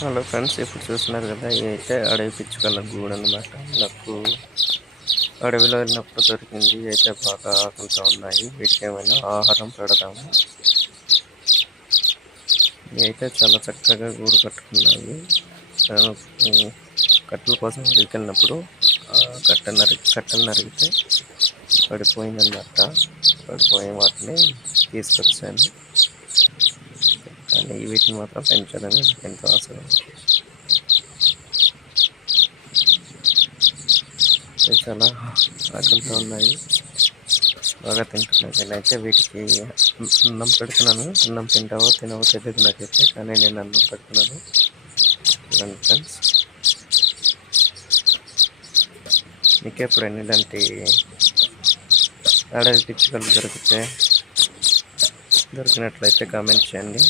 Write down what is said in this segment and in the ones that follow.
Hello friends ఇప్పుడు చూస్తున్నారు కదా? ఇది అయితే అడవి పిచ్చుకల గూడు అనమాట నాకు అడవిలో వెళ్ళినప్పుడు దొరికింది. అయితే బాగా ఆకలితో ఉన్నాయి. వీటికి ఏమైనా ఆహారం పెడదాము? ఇవి అయితే చాలా చక్కగా గూడు కట్టుకున్నాయి. కట్టల కట్టెల కోసం అడిగి వెళ్ళినప్పుడు కట్ట నరికి కట్టలు నరిగితే పడిపోయిందన్నమాట. పడిపోయిన వాటిని తీసుకొచ్చాను. కానీ వీటిని మాత్రం పెంచాలని నాకు ఎంతో ఆశ చాలా ఆకలితో ఉన్నాయి. బాగా తింటున్నాయి. నేనైతే వీటికి అన్నం పెడుతున్నాను. అన్నం తింటావో తినవో తెలియదు నాకైతే కానీ నేను అన్నం పెడుతున్నాను. చూడండి ఫ్రెండ్స్. మీకు ఎప్పుడైనా ఇలాంటి అడవి పిచ్చుకలు దొరికితే దొరికినట్లయితే కామెంట్ చేయండి.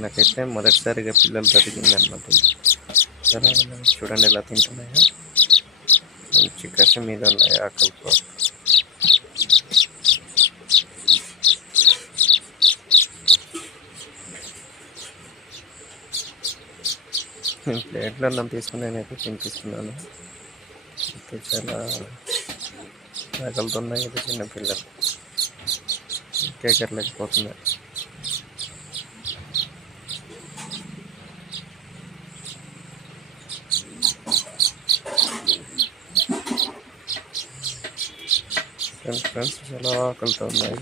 నాకైతే మొదటిసారిగా పిల్లలు దొరికింది అనమాట చూడండి ఎలా తింటున్నాయో. మంచి కసి మీద ఉన్నాయి ఆకలితో నేను ప్లేట్లో అన్నం తీసుకుని నేనైతే తినిపిస్తున్నాను. అయితే చాలా ఆకలితో ఉన్నాయి చిన్న పిల్లలు కేకర్లేకపోతున్నారు ఫ్రెండ్స్ ఫ్రెండ్స్ చాలా ఆకలితో ఉన్నాయి.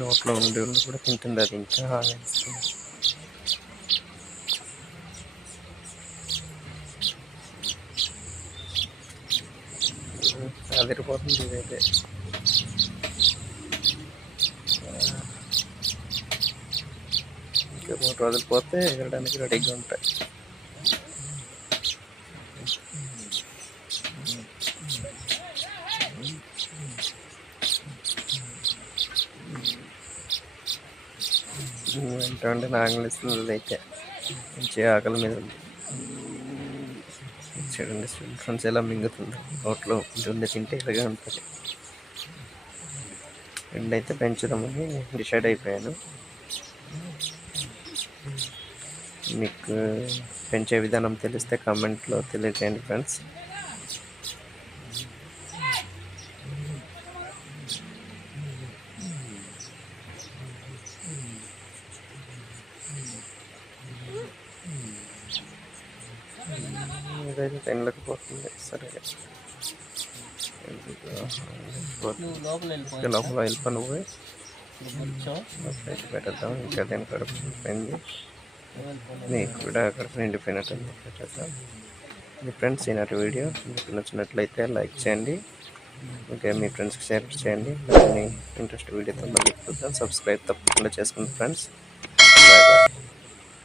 నోట్లో ఉండి ఉండి కూడా తింటుంది అది ఇంకా. ఆనేస్తుంది. అదిరిపోతుంది ఇదైతే. ఇంకా మూడు రోజులు పోతే ఎగరడానికి రెడీగా ఉంటాయి. ఏంటంటే నాగలిస్తుంది అయితే. మంచి ఆకలి మీద ఉంది. చూడండి ఫ్రెండ్స్ ఎలా మింగుతుంది. నోట్లో ఉంటుంది తింటే ఇలాగే ఉంటుంది. రెండైతే పెంచుదామని డిసైడ్ అయిపోయాను. మీకు పెంచే విధానం తెలిస్తే కామెంట్లో తెలియజేయండి ఫ్రెండ్స్. ఇదైతే తినలేకపోతుంది సరే. నువ్వు లోపల వెళ్ళిపో. ఇంకా లోపల వెళ్ళిపోను పోయి పెట్టేద్దాం. ఇంకా దీని కడుపు నిండిపోయింది. నీకు కూడా కడుపు నిండిపోయినట్టు పెట్టేద్దాం. మీ ఫ్రెండ్స్ ఈనాటి వీడియో మీకు నచ్చినట్లయితే లైక్ చేయండి. ఓకే మీ ఫ్రెండ్స్కి షేర్ చేయండి. మరిన్ని ఇంట్రెస్ట్ వీడియోతో మళ్ళీ చూద్దాం సబ్స్క్రైబ్ తప్పకుండా చేసుకోండి ఫ్రెండ్స్.